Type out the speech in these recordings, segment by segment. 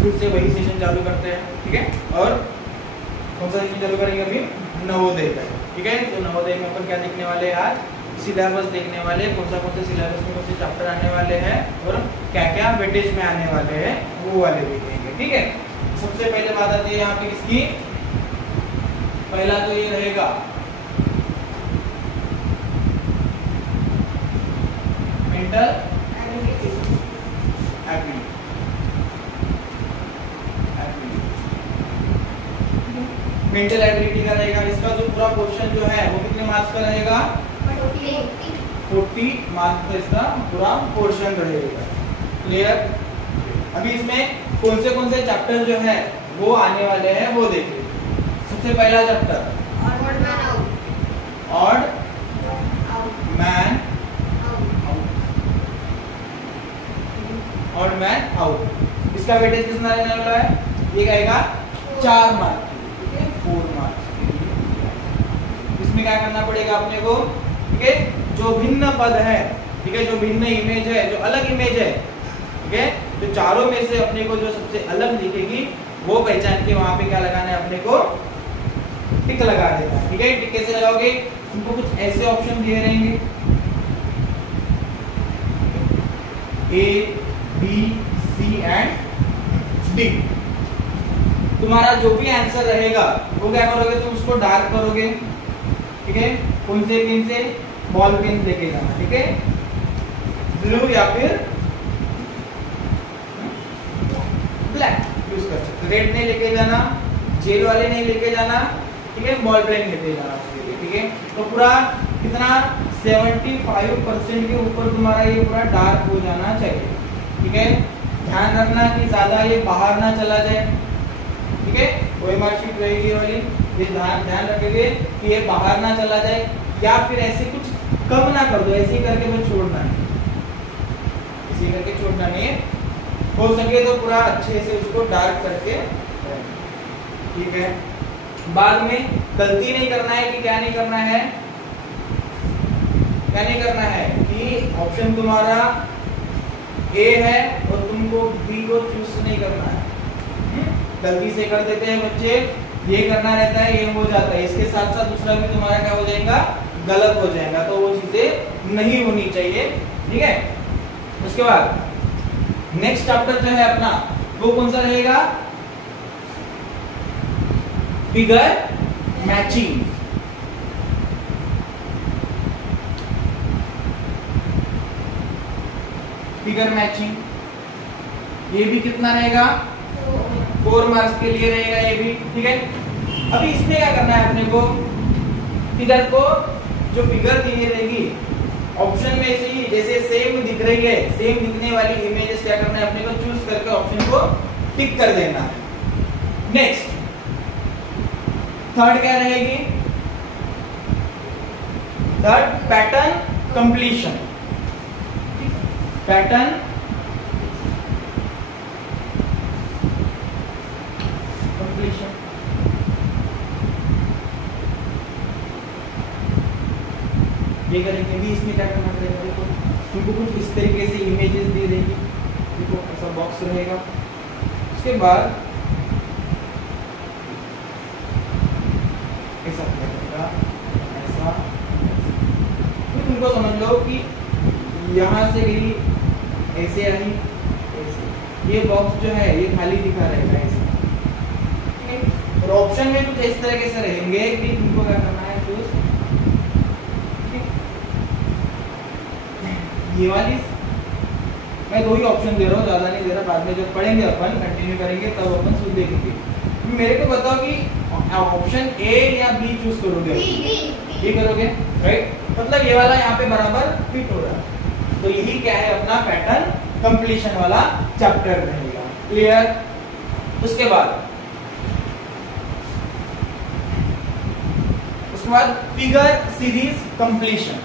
फिर से वही सेशन चालू करते हैं, ठीक है। और कौन सा सेशन चालू करेंगे अभी? नवोदय का, ठीक है। तो नवोदय में अपन क्या देखने वाले हैं आज? सिलेबस देखने वाले, कौन सा सिलेबस में कौन से चैप्टर आने वाले हैं और क्या क्या वेटेज में आने वाले हैं, वो वाले देखेंगे, ठीक है। सबसे पहले बात आती है यहाँ पे किसकी? पहला तो ये रहेगा मेंटल एबिलिटी। मेंटल एबिलिटी का रहेगा, इसका जो पूरा क्वेश्चन जो है वो कितने मार्क्स का रहेगा? 40 मार्क्स का इसका पूरा पोर्शन रहेगा। क्लियर? अभी इसमें कौन से चैप्टर जो है वो आने वाले हैं वो देखिए। सबसे पहला चैप्टर ऑड मैन आउट। इसका वेटेज कितना रहने वाला है? ये कहेगा 4 मार्क्स, ठीक है, 4 मार्क्स। इसमें क्या करना पड़ेगा अपने को? ठीक है, जो भिन्न पद है, ठीक है, जो भिन्न इमेज है, जो अलग इमेज है, ठीक है, तो चारों में से अपने को जो सबसे अलग दिखेगी वो पहचान के वहां पे क्या लगाना है अपने को? टिक लगा देना है, ठीक है। टिक कैसे लगाओगे? तुमको कुछ ऐसे ऑप्शन दिए रहेंगे, ए, बी, सी एंड डी। तुम्हारा जो भी आंसर रहेगा वो क्या करोगे? तुम उसको डार्क करोगे, ठीक है। कौन से पेन से? बॉल पेन लेके जाना, ठीक है, ब्लू या फिर ब्लैक यूज कर सकते। रेड नहीं लेके जाना, जेल वाले नहीं लेके जाना, ठीक है, बॉल पेन लेके जाना उसके लिए, ठीक है। तो पूरा कितना? 75% के ऊपर तुम्हारा ये पूरा डार्क हो जाना चाहिए, ठीक है। ध्यान रखना कि ज्यादा ये बाहर ना चला जाए, ठीक है। OMR शीट रहेगी वाली, ये ध्यान रखेंगे कि ये बाहर ना चला जाए या फिर ऐसे कुछ कम ना कर दो, ऐसे ही करके बस छोड़ना है, ऐसे करके छोड़ना नहीं है। हो सके तो पूरा अच्छे से उसको डार्क करके, ठीक है। बाद में गलती नहीं करना है कि क्या नहीं करना है, क्या नहीं करना है कि ऑप्शन तुम्हारा ए है और तुमको बी को चूज नहीं करना है। गलती से कर देते हैं बच्चे, ये करना रहता है, ये हो जाता है, इसके साथ साथ दूसरा भी तुम्हारा क्या हो जाएगा? गलत हो जाएगा। तो वो चीजें नहीं होनी चाहिए, ठीक है। उसके बाद नेक्स्ट चैप्टर जो है अपना वो कौन सा रहेगा? Figure matching. फिगर मैचिंग ये भी कितना रहेगा? 4 मार्क्स के लिए रहेगा ये भी, ठीक है। अभी इसमें क्या करना है अपने को? फिगर को, जो फिगर दी रहेगी ऑप्शन में से ही जैसे सेम दिख रही है, सेम दिखने वाली इमेजेस क्या करना है अपने को? चूज करके ऑप्शन को टिक कर देना है। नेक्स्ट थर्ड क्या रहेगी? Third pattern completion. Pattern completion, ये करेंगे भी। इसमें क्या करना पड़ेगा? देखो तुमको कुछ इस तरीके से इमेजेस दी रहेगी, देखो ऐसा बॉक्स रहेगा। उसके बाद ऐसा रहेगा, ऐसा। फिर तुमको समझ लो कि यहाँ से गई, ऐसे आई, ऐसे। ये बॉक्स जो है ये खाली दिखा रहेगा ऐसे, ठीक है। और ऑप्शन में कुछ इस तरीके से रहेंगे कि तुमको क्या करना है? चूज। ये वाली मैं 2 ही ऑप्शन दे रहा हूँ, ज्यादा नहीं दे रहा। बाद में जब पढ़ेंगे अपन, कंटिन्यू करेंगे, तब अपन खुद देखेंगे। मेरे को बताओ कि ऑप्शन ए या बी चूज करोगे? बी करोगे, राइट। मतलब ये वाला यहाँ पे बराबर फिट हो रहा है। तो यही क्या है अपना पैटर्न कंप्लीशन वाला चैप्टर रहेगा। क्लियर? उसके बाद फिगर सीरीज कंप्लीशन,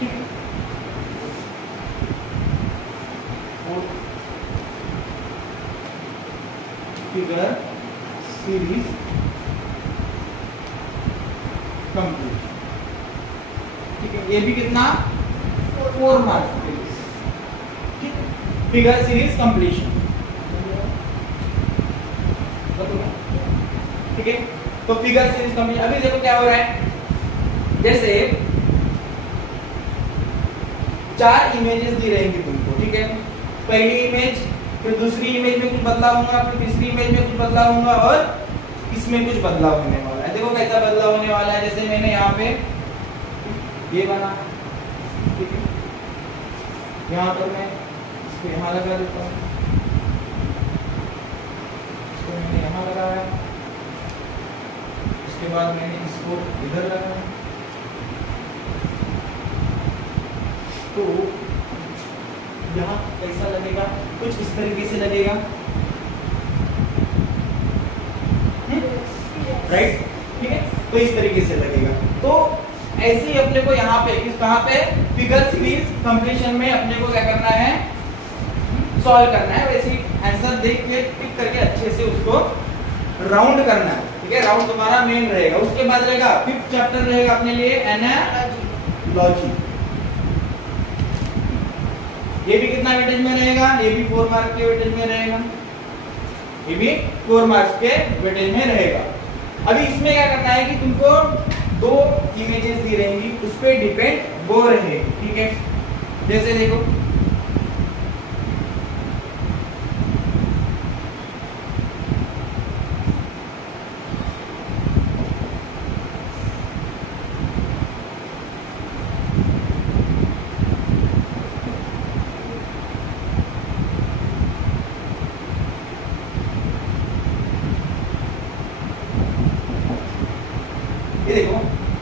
ठीक है। फिगर सीरीज कंप्लीट, ठीक है। ये भी कितना? 4 मार्क्स, ठीक है। फिगर सीरीज कंप्लीशन ठीक है। तो फिगर सीरीज कंप्लीशन, अभी देखो क्या हो रहा है, जैसे 4 इमेजेस दी रहेंगी तुमको, ठीक है। पहली इमेज, फिर दूसरी इमेज में कुछ बदलाव होगा, फिर तीसरी इमेज में कुछ बदलाव होगा और इसमें कुछ बदलाव होने वाला है। देखो कैसा बदलाव होने वाला है, जैसे मैंने यहाँ पे ये बना, ठीक है, यहाँ पर मैं इसको यहाँ लगा देता हूँ, इसको मैंने यहाँ लगाया, उसके बाद मैंने इसको इधर लगाया, तो यहाँ कैसा लगेगा, कुछ इस तरीके से लगेगा, राइट, ठीक है। तो इस तरीके से लगेगा। तो ऐसे ही अपने को यहाँ पे कहाँ पे फिगर सीरीज कंप्लीशन में अपने को क्या करना है, सॉल्व करना है। वैसे आंसर देख के टिक करके अच्छे से उसको राउंड करना है, ठीक है। राउंड तुम्हारा मेन रहेगा। उसके बाद रहेगा 5th चैप्टर रहेगा अपने लिए एनालॉजी। ये भी कितना वेटेज में रहेगा, ये भी 4 मार्क के वेटेज में रहेगा, ये भी 4 मार्क्स के वेटेज में रहेगा। अभी इसमें क्या करना है कि तुमको 2 इमेजेस दी रहेंगी, उस पर डिपेंड वो रहेगी, ठीक है। जैसे देखो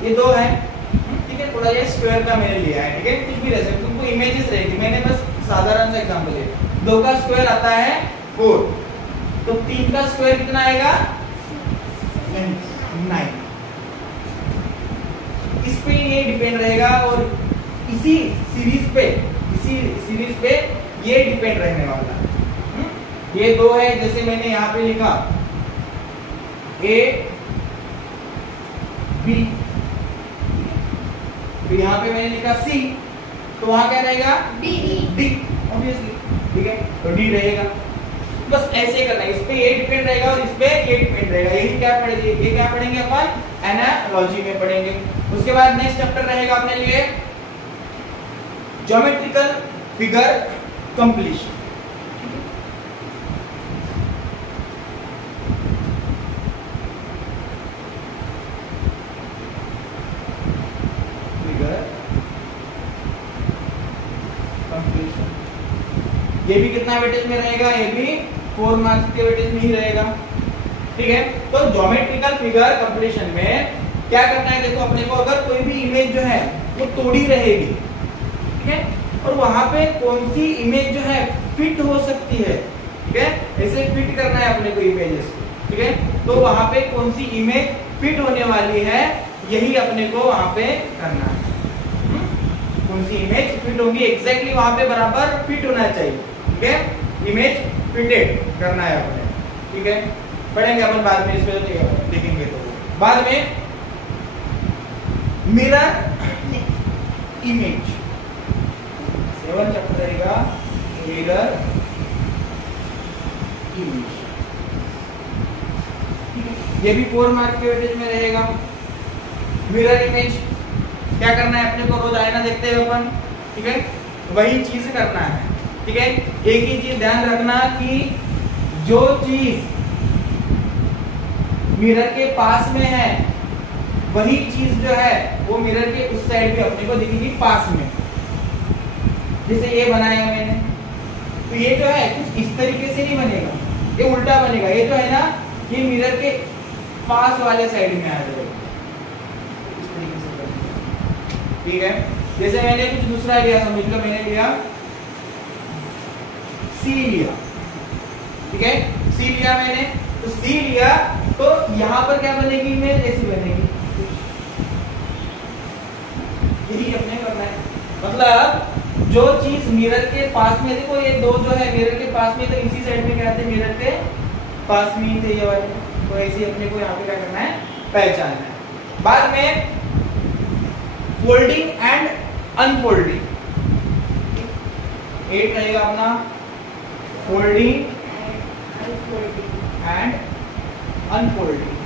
ये 2 है, ठीक है। थोड़ा ये स्क्वायर का मैंने लिया है, ठीक है। कुछ भी रह सकता, तुमको इमेजेस रहेगी, मैंने बस साधारण सा एग्जांपल लिया। 2 का स्क्वायर आता है 4, तो 3 का स्क्वायर कितना आएगा 9। इस पे ये डिपेंड रहेगा और इसी सीरीज पे ये डिपेंड रहने वाला है। ये 2 है, जैसे मैंने यहाँ पे लिखा A B, तो यहाँ पे मैंने लिखा C, तो वहां क्या रहेगा D ऑब्वियसली, ठीक है। तो D रहेगा। बस ऐसे करना है, इस पे ये डिपेंड रहेगा और इस पे ये डिपेंड रहेगा। यही क्या पढ़ेंगे, ये क्या पढ़ेंगे अपन एनालॉजी में पढ़ेंगे। उसके बाद नेक्स्ट चैप्टर रहेगा अपने लिए ज्योमेट्रिकल फिगर कंप्लीशन। ये भी कितना वेटेज में रहेगा, ये भी 4 मार्क्स के वेटेज में ही रहेगा, ठीक है। तो ज्योमेट्रिकल फिगर कंप्लीशन में क्या करना है, देखो अपने को अगर कोई भी इमेज जो है वो तोड़ी रहेगी, ठीक है, और वहां पे कौन सी इमेज जो है फिट हो सकती है, ठीक है, ऐसे फिट करना है अपने को इमेजेस को, ठीक है। तो वहां पे कौन सी इमेज फिट होने वाली है, यही अपने को वहां पे करना है। कौन सी इमेज फिट होगी, एग्जैक्टली वहां पे बराबर फिट होना चाहिए, ठीक है। इमेज फिटेड करना है अपने, ठीक है। पढ़ेंगे अपन बाद में, इसमें तो देखेंगे। तो बाद में मिरर इमेज 7 चैप्टर रहेगा, मिरर इमेज, ये भी 4 मार्क के वेटेज में रहेगा। मिरर इमेज क्या करना है अपने को, रोज आईना देखते हैं अपन, ठीक है, वही चीज करना है, ठीक है। एक ही चीज ध्यान रखना कि जो चीज मिरर के पास में है वही चीज जो है वो मिरर के उस साइड भी अपने को दिखेगी पास में। जैसे ये बनाया मैंने, तो ये जो है कुछ इस तरीके से नहीं बनेगा, ये उल्टा बनेगा। ये जो है ना, ये मिरर के पास वाले साइड में आ जाएगा, इस तरीके से बनेगा, ठीक है। जैसे मैंने कुछ दूसरा लिया, समझ लो मैंने लिया C लिया, ठीक है, C लिया मैंने, तो C लिया तो यहां पर क्या बनेगी इमेज, ऐसी बनेगी। यही अपने करना है, मतलब जो चीज मिरर के पास में, देखो ये 2 जो है मिरर के पास में, तो इसी साइड में क्या थे, मिरर के पास में ही थे ये वाले, तो ऐसे अपने को यहाँ पे क्या करना है, पहचानना है। बाद में फोल्डिंग एंड अनफोल्डिंग, 8 रहेगा अपना फोल्डिंग एंड अनफोल्डिंग।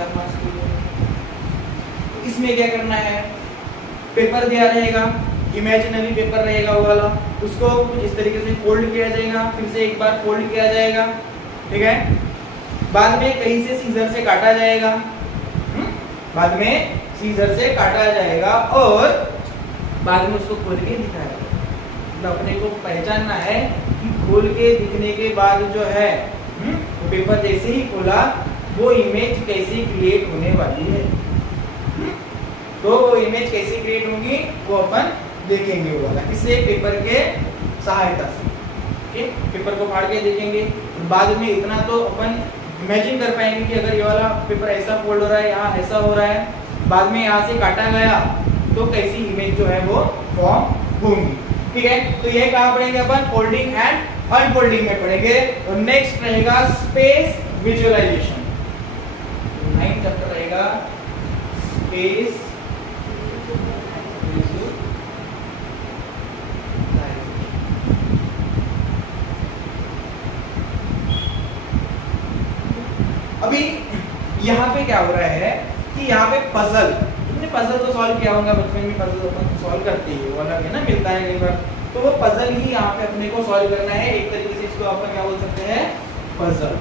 4 मार्क्स के लिए। इसमें क्या करना है, पेपर दिया रहेगा, इमेजिनरी पेपर रहेगा वो वाला, उसको कुछ इस तरीके से फोल्ड किया जाएगा, फिर से एक बार फोल्ड किया जाएगा, ठीक है। बाद में कहीं से सीजर से काटा जाएगा, बाद में सीजर से काटा जाएगा और बाद में उसको खोल के दिखाया जाएगा। मतलब अपने को पहचानना है कि खोल के दिखने के बाद जो है तो पेपर जैसे ही खोला वो इमेज कैसी क्रिएट होने वाली है, तो वो इमेज कैसी क्रिएट होगी वो अपन देखेंगे वो वाला, इससे पेपर के सहायता से, ठीक, पेपर को फाड़ के देखेंगे। बाद में इतना तो अपन इमेजिन कर पाएंगे कि अगर ये वाला पेपर ऐसा फोल्ड हो रहा है, यहाँ ऐसा हो रहा है, बाद में यहाँ से काटा गया तो कैसी इमेज जो है वो फॉर्म होंगी, ठीक है। तो ये कहाँ पढ़ेंगे अपन, फोल्डिंग एंड अनफोल्डिंग में पढ़ेंगे। और नेक्स्ट रहेगा स्पेस विजुअलाइजेशन, 9th चैप्टर रहेगा स्पेस। अभी यहाँ पे क्या हो रहा है कि यहाँ पे पजल, तुमने पजल तो सॉल्व किया होगा बचपन में, पजल अपन सॉल्व करते ही वो अलग है ना, मिलता है कई बार, तो वो पजल ही यहाँ पे अपने को सॉल्व करना है। एक तरीके से इसको अपन क्या बोल सकते हैं, पजल,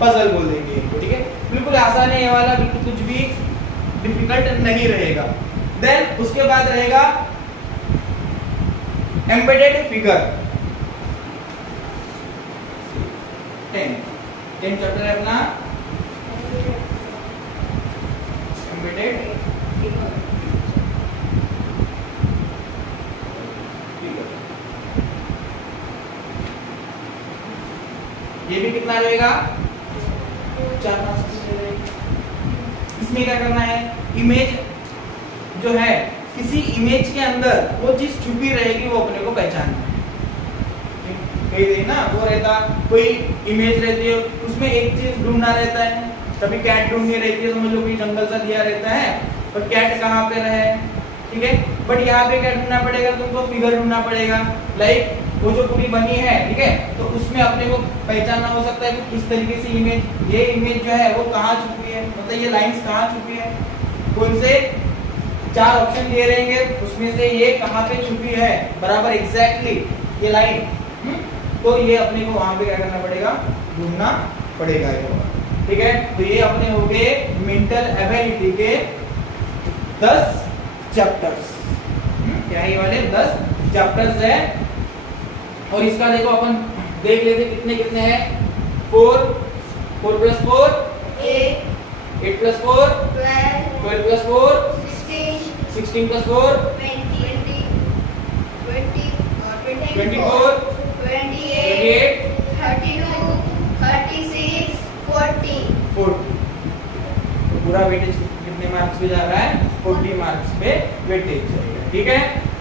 पजल बोल देंगे इनको, ठीक है। बिल्कुल आसान है ये वाला, बिल्कुल कुछ भी डिफिकल्ट नहीं रहेगा। देन उसके बाद रहेगा एम्बेडेड फिगर, 10 चैप्टर है अपना एम्बेडेड फिगर। ये भी कितना रहेगा, 4 मार्क्स। इसमें क्या करना है, इमेज जो है किसी इमेज के अंदर वो चीज छुपी रहेगी वो अपने को पहचानना है। कहीं ना वो रहता, कोई इमेज रहती है उसमें एक चीज ढूंढना रहता है, कभी कैट ढूंढनी रहती है, समझ लो कोई जंगल सा दिया रहता है और कैट कहाँ पे रहे, ठीक है। बट यहाँ पे क्या ढूंढना पड़ेगा, तुमको फिगर ढूंढना पड़ेगा, लाइक वो जो पूरी बनी है, ठीक है, तो उसमें अपने को पहचानना हो सकता है कि किस तरीके से इमेज, ये इमेज जो है वो कहाँ छुपी है, मतलब ये लाइंस कहाँ छुपी है, कौन से 4 ऑप्शन दिए रहेंगे उसमें से ये कहाँ पे छुपी है बराबर एग्जैक्टली ये लाइन, तो ये अपने को वहां पे क्या करना पड़ेगा, ढूंढना पड़ेगा, ठीक है। तो ये अपने हो गए मेंटल एबिलिटी के 10 चैप्टर्स, क्या ये वाले 10 चैप्टर्स है। और इसका देखो अपन देख लेते कितने कितने हैं, 4 + 4 8 8 + 4 12 + 4 16 + 4 20 24 28 32 36 40 तो पूरा वेटेज कितने मार्क्स पे जा रहा है, 40 मार्क्स पे वेटेज जाएगा, ठीक है।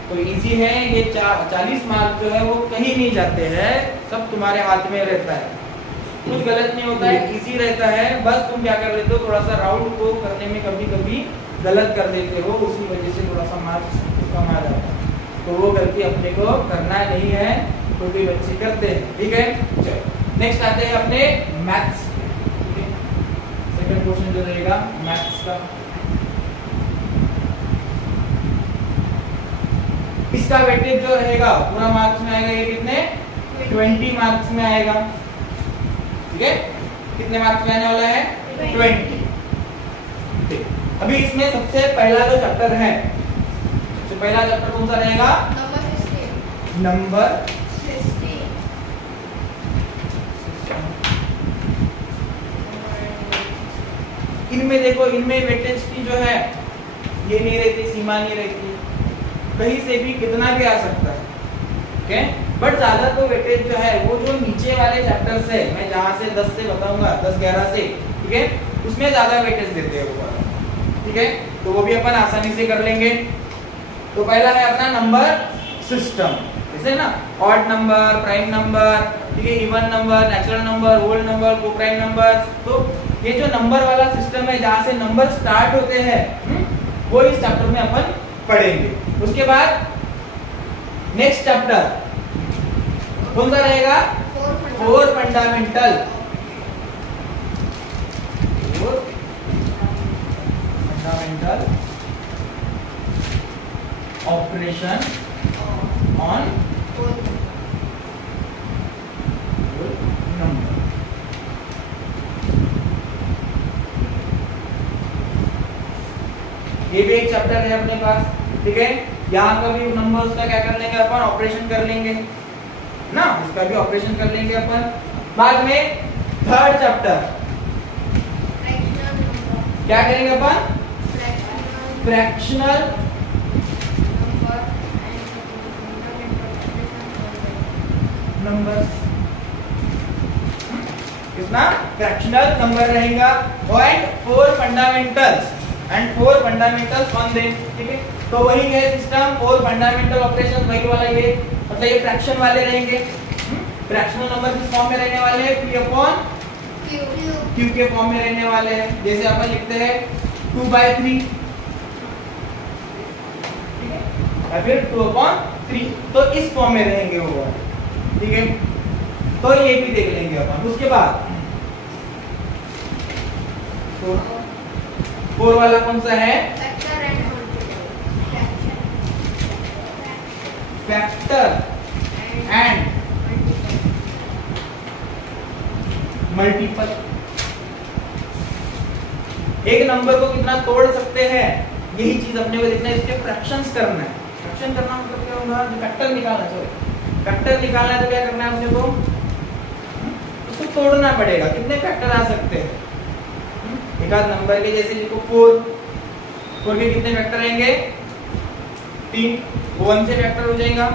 तो इजी है ये, 40 मार्क्स जो है वो कहीं नहीं जाते हैं, सब तुम्हारे हाथ में रहता है, कुछ गलत नहीं होता है, इजी रहता है। बस तुम क्या कर लेते हो, थोड़ा सा राउंड को करने में कभी कभी गलत कर देते हो, उसी वजह से थोड़ा सा मार्क्स कम आ जाता है, तो वो गलती अपने को करना नहीं है, तो कोई बच्चे करते हैं, ठीक है। चलो नेक्स्ट आते हैं अपने मैथ्स, ठीक है। सेकंड क्वेश्चन जो रहेगा मैथ्स का, इसका वेटेज जो रहेगा पूरा मार्क्स में आएगा, ये कितने 20 मार्क्स में आएगा, ठीक है। कितने मार्क्स में आने वाला है, 20। अभी इसमें सबसे पहला जो चैप्टर है, सबसे पहला चैप्टर कौन सा रहेगा, नंबर 16। इनमें देखो, इनमें वेटेज की जो है ये नहीं रहती, सीमा नहीं रहती, कहीं से भी कितना भी आ सकता है, ठीक है। बट ज्यादा तो वेटेज जो है वो जो नीचे वाले चैप्टर्स है, मैं जहां से 10 से बताऊंगा, 10-11 से, ठीक है, उसमें ज्यादा वेटेज देते हैं वो, ठीक है। तो वो भी अपन आसानी से कर लेंगे। तो पहला है अपना नंबर सिस्टम, जैसे ना ऑड नंबर, प्राइम नंबर, ठीक है, even number, natural number, whole number, को प्राइम नंबर। तो ये जो नंबर वाला सिस्टम है जहां से नंबर स्टार्ट होते हैं, वो इस चैप्टर में अपन पढ़ेंगे। उसके बाद नेक्स्ट चैप्टर कौन सा रहेगा, 4 fundamental, fundamental operation on number. ये भी एक चैप्टर है अपने पास, ठीक है। यहाँ का भी नंबर्स का क्या कर लेंगे अपन, ऑपरेशन कर लेंगे ना, इसका भी ऑपरेशन कर लेंगे अपन। बाद में थर्ड चैप्टर क्या करेंगे अपन, फ्रैक्शनल नंबर्स, कितना फ्रैक्शनल नंबर रहेगा। और फोर फंडामेंटल्स ऑन देम, ठीक है। तो वही है सिस्टम, फोर फंडामेंटल ऑपरेशन वही वाला ये, मतलब ये फ्रैक्शन वाले रहेंगे। फ्रैक्शनल नंबर किस फॉर्म में रहने वाले हैं, p अपॉन q के फॉर्म में रहने वाले हैं। जैसे अपन लिखते हैं 2/3, ठीक है, या फिर 2/3, तो इस फॉर्म में रहेंगे वो, ठीक है। तो ये भी देख लेंगे अपन। उसके बाद फोर वाला कौन सा है, फैक्टर एंड मल्टीपल। एक नंबर को कितना तोड़ सकते हैं, यही चीज अपने को देखना है, इसके फ्रैक्शंस करना है। फ्रैक्शन करना मतलब क्या होगा, फैक्टर निकालना, सॉरी फैक्टर निकालना है तो क्या करना है अपने को, उसको तोड़ना पड़ेगा। कितने फैक्टर आ सकते हैं, एक आध नंबर के जैसे लिखो 4 के कितने फैक्टर आएंगे, 3, 1 से फैक्टर हो जाएगा,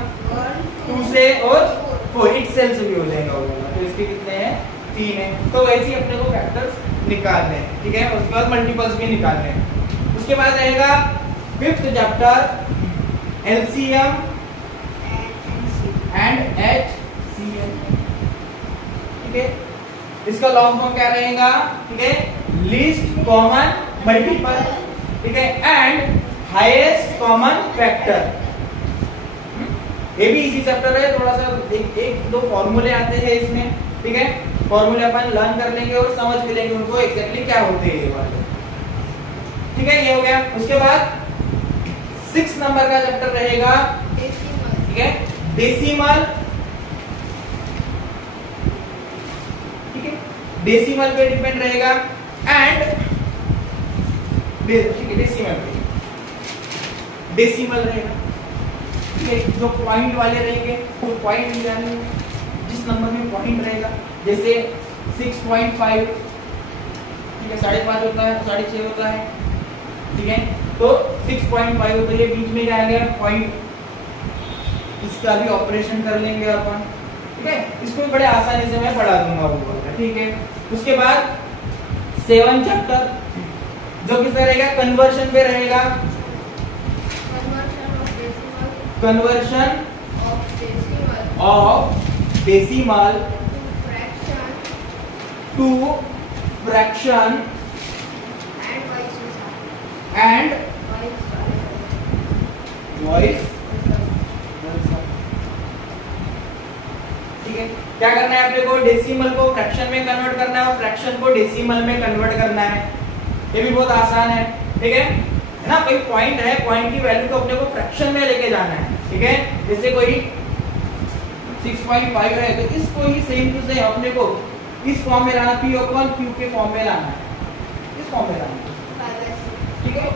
2 से और 4 इटसेल्फ से भी हो जाएगा वो, तो इसके कितने हैं, 3 है। तो वैसे ही अपने को फैक्टर्स निकालने हैं, ठीक है। उसके बाद मल्टीपल्स भी निकालने हैं। उसके बाद रहेगा fifth chapter, LCM and HCM, ठीक है। इसका लॉन्ग फॉर्म क्या रहेगा, ठीक है, लीस्ट कॉमन मल्टीपल, ठीक है, एंड हाईएस्ट कॉमन फैक्टर। ये भी इसी चैप्टर है, थोड़ा सा एक दो फॉर्मूले आते हैं इसमें, ठीक है। फॉर्मूले अपन लर्न कर लेंगे और समझ भी लेंगे उनको एग्जैक्टली क्या होते हैं ये वाले, ठीक है। ये हो गया। उसके बाद 6 नंबर का चैप्टर रहेगा, ठीक है, डेसिमल, ठीक है, डेसिमल पे डिपेंड रहेगा एंड डेसिमल रहेगा, ठीक है। जो पॉइंट वाले रहेंगे वो पॉइंट जाने, जिस नंबर में पॉइंट रहेगा, जैसे 6.5, ठीक है, 5.5 होता है, 6.5 होता है, ठीक है। तो 6.5 होता है, बीच में क्या आ गया पॉइंट, इसका भी ऑपरेशन कर लेंगे अपन, ठीक है। इसको बड़े आसानी से मैं पढ़ा दूंगा वो, ठीक है। उसके बाद 7 चैप्टर जो किस रहेगा, कन्वर्शन पे रहेगा, conversion of decimal to fraction and vice, ठीक है। क्या करना है अपने को, डेसिमल को फ्रैक्शन में कन्वर्ट करना है और फ्रैक्शन को डेसिमल में कन्वर्ट करना है। ये भी बहुत आसान है, ठीक है ना। कोई पॉइंट है, पॉइंट की वैल्यू को अपने को फ्रैक्शन में लेके जाना है, ठीक है। जैसे कोई 6.5 है तो इसको ही सेम टू सेम अपने को इस फॉर्म में लाना, p अपॉन q के फॉर्म में लाना है, इस फॉर्म में लाना है, ठीक है।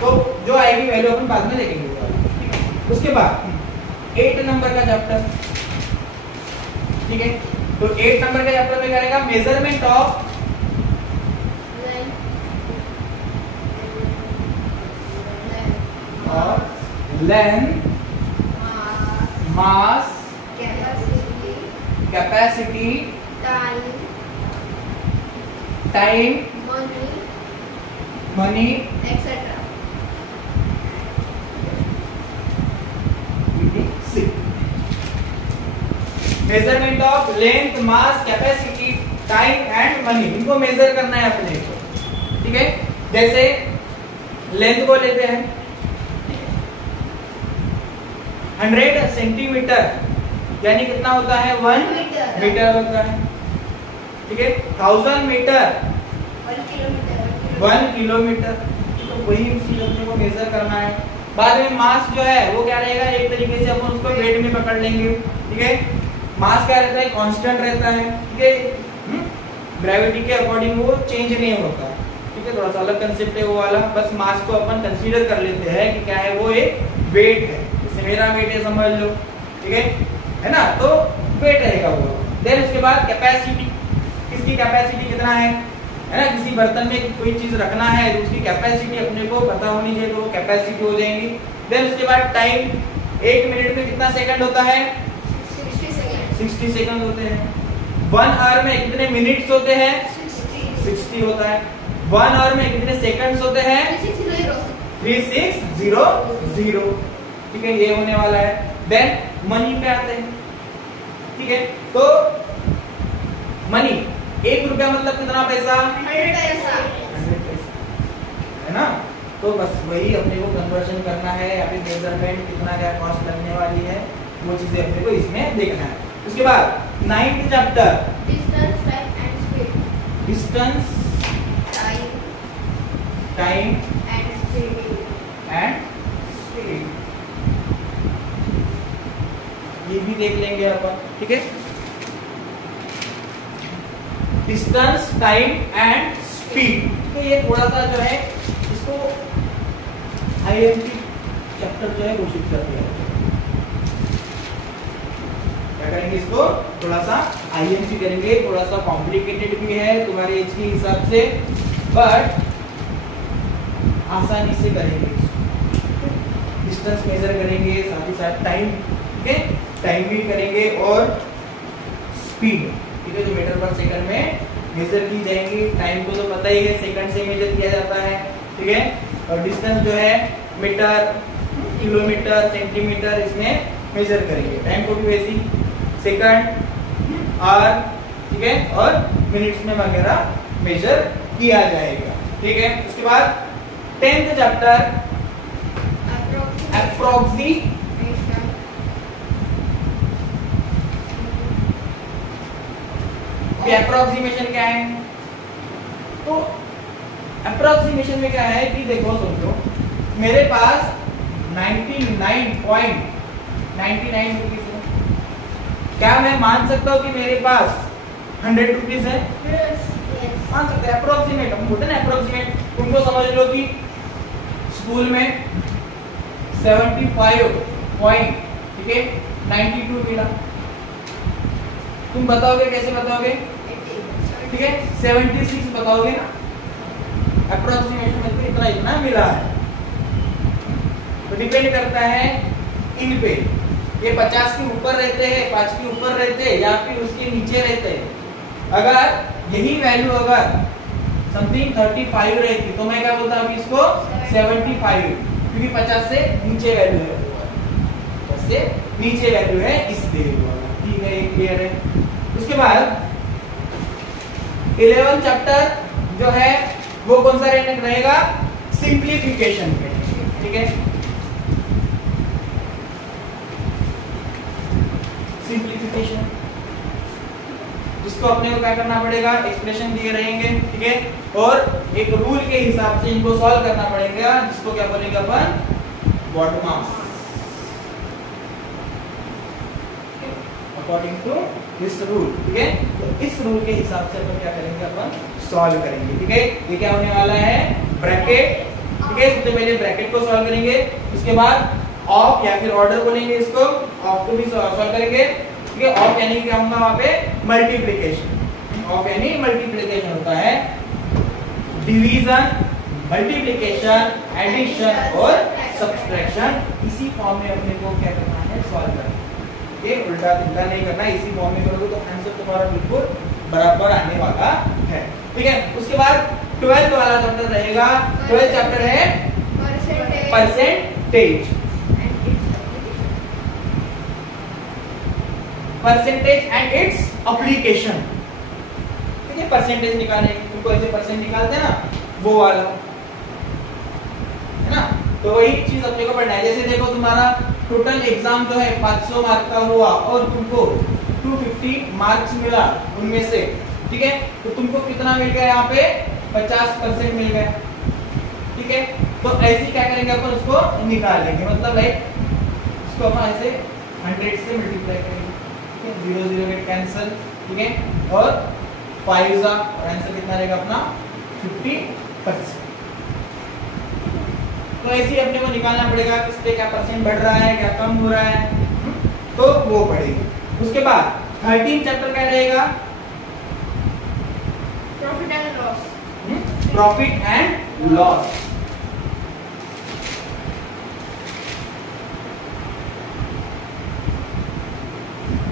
तो जो आएगी वैल्यू अपन बाद में देखेंगे, ठीक है। उसके बाद 8 नंबर का चैप्टर, ठीक है। तो 8 नंबर का चैप्टर में क्या रहेगा, measurement of length, mass, capacity, time, money, etc. Measurement of length, mass, capacity, time and money, इनको मेजर करना है अपने को, ठीक है। जैसे लेंथ को लेते हैं 100 सेंटीमीटर, यानी कितना होता है, 1 मीटर होता है, ठीक है। 1000 मीटर 1 किलोमीटर, तो वही चीज अपने को मेजर करना है। बाद में मास जो है वो क्या रहेगा, एक तरीके से अपन उसको वेट में पकड़ लेंगे, ठीक है। मास क्या रहता है, कांस्टेंट रहता है, ठीक है, ग्रेविटी के अकॉर्डिंग वो चेंज नहीं होता, ठीक है। थोड़ा सा अलग कंसेप्ट है वो वाला, बस मास को अपन कंसीडर कर लेते हैं कि क्या है, वो एक वेट है, जैसे मेरा वेट है समझ लो, ठीक है ना, तो वेट रहेगा वो। देन उसके बाद कैपेसिटी, किसकी कैपेसिटी कितना है ना, किसी बर्तन में कोई चीज रखना है तो उसकी कैपेसिटी अपने को पता होनी चाहिए, तो वो कैपेसिटी हो जाएंगी। देन उसके बाद टाइम, 1 मिनट में कितना सेकंड होता है, 60 सेकंड होते हैं। 1 आवर में कितने मिनट्स होते हैं, 60 होता है। 1 आवर में कितने सेकंड्स होते हैं, 3600, ठीक है, ये होने वाला है। देन मनी पे आते हैं, ठीक है, तो मनी 1 रुपया मतलब कितना पैसा, 100 पैसा, 100 पैसा, है ना। तो बस वही अपने को कन्वर्जन करना है, या फिर मेजरमेंट कितना क्या कॉस्ट लगने वाली है, वो चीजें अपने को इसमें देखना है। उसके बाद 9th chapter, distance, time and speed, distance, time and speed, and speed, ये भी देख लेंगे अपन, ठीक है। डिस्टेंस, टाइम एंड स्पीड, तो ये थोड़ा सा जो है इसको आईएमपी चैप्टर जो है घोषित कर दिया, क्या करेंगे इसको थोड़ा सा आईएमपी करेंगे, थोड़ा सा कॉम्प्लिकेटेड भी है तुम्हारे एज के हिसाब से, बट आसानी से करेंगे। डिस्टेंस मेजर करेंगे, साथ ही साथ टाइम, ठीक है, टाइम भी करेंगे, और स्पीड, ठीक है, जो मीटर पर सेकंड में मेजर की जाएंगी। टाइम को तो पता ही है, सेकंड से मेजर किया जाता है, ठीक है, और डिस्टेंस जो है मीटर, किलोमीटर, सेंटीमीटर, इसमें मेजर करेंगे। टाइम को भी वैसी सेकंड, आवर, ठीक है, और मिनट्स में वगैरह मेजर किया जाएगा, ठीक है। उसके बाद 10th चैप्टर, अप्रोक्सीमेशन, अप्रोक्सीमेशन क्या है, तो अप्रोक्सीमेशन में क्या है कि देखो समझो, मेरे पास 99.99 रुपीज है, क्या मैं मान सकता हूँ कि मेरे पास 100 रुपीज है, मान सकते हैं। अप्रोक्सीमेट, हम बोलते हैं ना अप्रोक्सीमेट, तुमको समझ लो कि स्कूल में 75 पॉइंट, ठीक है, 92 मिला, तुम बताओगे, कैसे बताओगे, ठीक है, 76 बताओगे ना, अप्रोक्सीमेशन में तो इतना इतना मिला है। तो डिपेंड करता है इन पे, ये 50 के ऊपर रहते हैं, 5 के ऊपर रहते हैं, या फिर उसके नीचे रहते हैं। अगर यही वैल्यू अगर समथिंग 35 रहती तो मैं क्या बोलता अभी इसको 75, क्योंकि 50 से नीचे वैल्यू है, 50 से नीचे वैल्यू है इसलिए, ठीक है, ये क्लियर है। उसके बाद 11th चैप्टर जो है वो कौन सा रहेगा, सिंप्लीफिकेशन पे, ठीक है, सिंप्लीफिकेशन, जिसको अपने को क्या करना पड़ेगा, एक्सप्रेशन दिए रहेंगे, ठीक है, और एक रूल के हिसाब से इनको सॉल्व करना पड़ेगा, जिसको क्या बोलेंगे अपन, BODMAS, according to this rule, ठीक है। तो इस रूल के हिसाब से अपन क्या करेंगे, अपन सॉल्व करेंगे, ठीक है। ये क्या होने वाला है, ब्रैकेट, ठीक है, सबसे पहले ब्रैकेट को सॉल्व करेंगे, उसके बाद ऑफ या फिर ऑर्डर बोलेंगे इसको, ऑफ को भी सॉल्व करेंगे, ठीक है। ऑफ यानी क्या होगा वहां पे, मल्टीप्लिकेशन, ऑफ यानी मल्टीप्लिकेशन होता है, डिवीजन, मल्टीप्लिकेशन, एडिशन और सब्सट्रैक्शन, इसी फॉर्म में अपने को क्या करना है, सॉल्व करना है, ये उल्टा तिल्टा नहीं करना, इसी फॉर्म में करोगे तो आंसर तुम्हारा बिल्कुल बराबर आने वाला है, ठीक है। उसके बाद 12th वाला चैप्टर रहेगा, 12th चैप्टर है percentage, percentage and its application, ठीक है। परसेंटेज निकालने, तुमको ऐसे परसेंट निकालते हैं ना, वो वाला, है ना, तो वही चीज अपने को पढ़ना है। जैसे देखो तुम्हारा टोटल एग्जाम जो है 500 मार्क का हुआ और तुमको 250 मार्क्स मिला उनमें से, ठीक है, तो तुमको कितना मिल गया, यहाँ पे 50% मिल गया, ठीक है। तो ऐसे क्या करेंगे अपन उसको निकाल लेंगे, मतलब लाइक इसको अपन ऐसे 100 से मल्टीप्लाई करेंगे, ठीक है, 0 0 गेट कैंसिल, ठीक है, और 5 जा और आंसर कितना रहेगा अपना 50%। तो ऐसे ही अपने को निकालना पड़ेगा किस पे क्या परसेंट बढ़ रहा है, क्या कम हो रहा है, तो वो पड़ेगी। उसके बाद 13 चैप्टर क्या रहेगा, profit and loss. Profit and loss.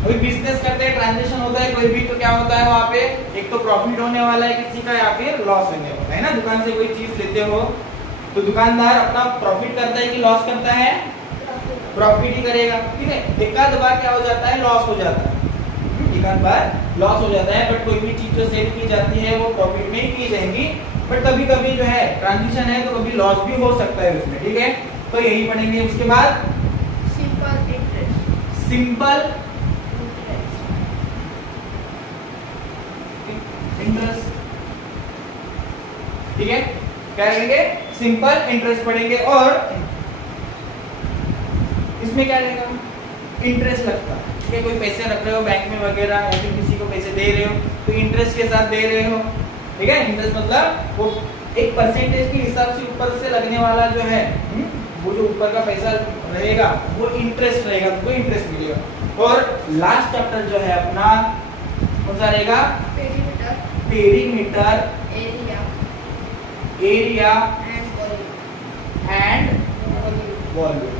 कोई बिजनेस करते हैं, ट्रांजैक्शन होता है कोई भी, तो क्या होता है वहां पे एक तो प्रॉफिट होने वाला है किसी का या फिर लॉस होने वाला है ना। दुकान से कोई चीज लेते हो तो दुकानदार अपना प्रॉफिट करता है कि लॉस करता है, प्रॉफिट ही करेगा, ठीक है। एक आध बार क्या हो जाता है, लॉस हो जाता है, एक आध बार लॉस हो जाता है, बट कोई भी चीज जो सेल की जाती है वो प्रॉफिट में ही की जाएगी, बट कभी कभी जो है ट्रांजिशन है तो कभी लॉस भी हो सकता है उसमें, ठीक है। तो यही पढ़ेंगे। उसके बाद सिंपल इंटरेस्ट। सिंपल इंटरेस्ट, ठीक है, क्या करेंगे, सिंपल इंटरेस्ट पढ़ेंगे। और इसमें क्या रहेगा, इंटरेस्ट लगता है, ठीक है। कोई पैसे रख रहे हो बैंक में वगैरह या फिर किसी को पैसे दे रहे हो तो इंटरेस्ट के साथ दे रहे हो, ठीक है। इंटरेस्ट मतलब वो एक परसेंटेज के हिसाब से ऊपर से लगने वाला जो है, वो जो ऊपर का पैसा रहेगा वो इंटरेस्ट रहेगा, तो इंटरेस्ट मिलेगा। और लास्ट चैप्टर जो है अपना कौन सा रहेगा, perimeter, perimeter, area, area and volume, and volume,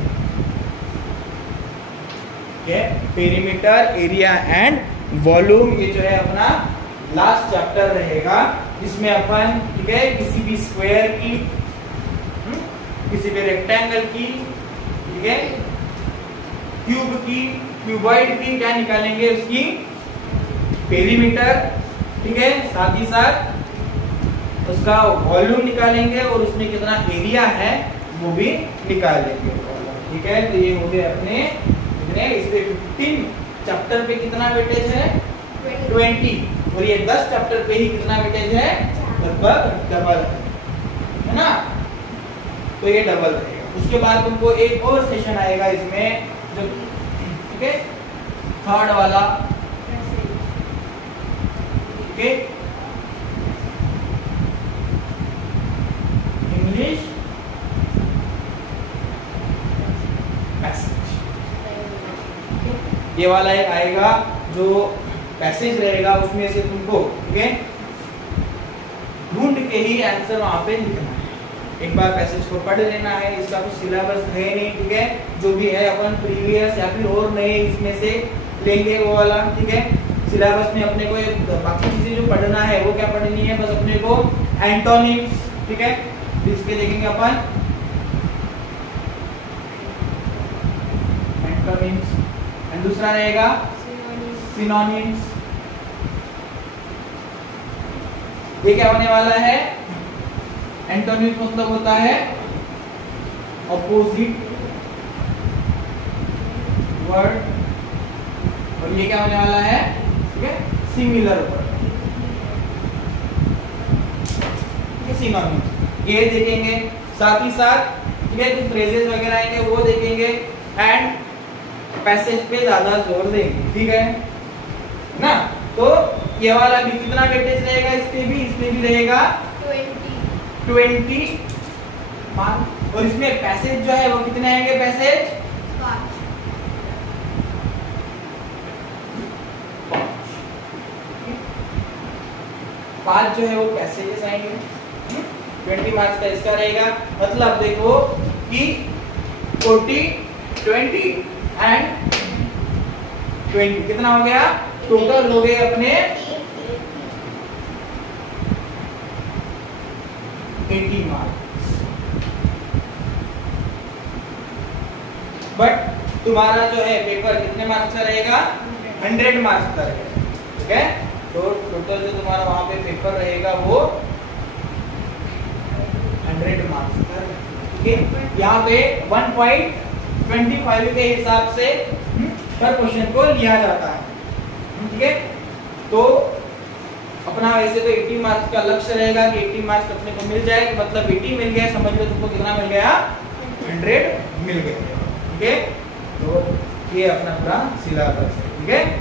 perimeter, area and volume, ये जो है अपना लास्ट चैप्टर रहेगा, जिसमें अपन, ठीक है, किसी भी स्क्वायर की, किसी भी रेक्टेंगल की, ठीक है, क्यूब की, क्यूबॉइड की क्या निकालेंगे, उसकी पेरीमीटर, ठीक है, साथ ही साथ उसका वॉल्यूम निकालेंगे और उसमें कितना एरिया है वो भी निकाल लेंगे, ठीक है। तो ये हो गए अपने इसमें 15 चैप्टर पे कितना वेटेज है, 20, और ये 10 चैप्टर पे ही कितना वेटेज है, लगभग डबल है ना। तो ये डबल रहेगा। उसके बाद तुमको एक और सेशन आएगा इसमें, जो, ठीक है, थर्ड वाला, ठीक है, इंग्लिश पैसेज, ये वाला एक आएगा जो पैसेज रहेगा, उसमें से तुमको, ठीक है, ढूंढ के ही आंसर वहां पे लिखना है। एक बार पैसेज को पढ़ लेना है, इसका कुछ सिलेबस है नहीं, ठीक है, जो भी है अपन प्रीवियस या फिर और नए इसमें से लेंगे वो वाला, ठीक है। सिलेबस में अपने को बाकी चीजें जो पढ़ना है वो क्या पढ़नी है, बस अपने को एंटोनिम्स, ठीक है, इसके देखेंगे अपन एंटोनिम्स, एंड दूसरा रहेगा सिनोनिम्स। ये क्या होने वाला है, एंटोनिम्स मतलब होता है ऑपोजिट वर्ड, और ये क्या होने वाला है, ठीक है, सिमिलर वर्ड, सिनोनिम्स, ये देखेंगे। साथ ही साथ, ठीक है, जो फ्रेजेस वगैरह आएंगे वो देखेंगे, एंड पैसेज पे ज्यादा जोर देंगे, ठीक है ना। तो ये वाला भी कितना वेटेज रहेगा, इसमें भी रहेगा 20 मार्क, और इसमें पैसेज जो है वो कितने आएंगे, पैसेज 5 जो है वो पैसेजेस आएंगे, 20 मार्क्स का इसका रहेगा। मतलब देखो कि 40, 20 एंड 20 कितना हो गया, टोटल हो गए अपने 80 मार्क्स। बट तुम्हारा जो है पेपर कितने मार्क्स का रहेगा, 100 मार्क्स का रहेगा, ठीक है। तो टोटल जो तुम्हारा वहां पे पेपर रहेगा वो 100 मार्क्स का, ठीक है। यहाँ पे 1.25 के हिसाब से पर क्वेश्चन को लिया जाता है, ठीक है। तो अपना वैसे तो 80 मार्क्स का लक्ष्य रहेगा कि 80 मार्क्स अपने को मिल जाए, मतलब 80 मिल गया, समझ लो तुमको कितना मिल गया, 100 मिल गया। ठीक है, तो ये अपना पूरा सिलेबस है। ठीक है।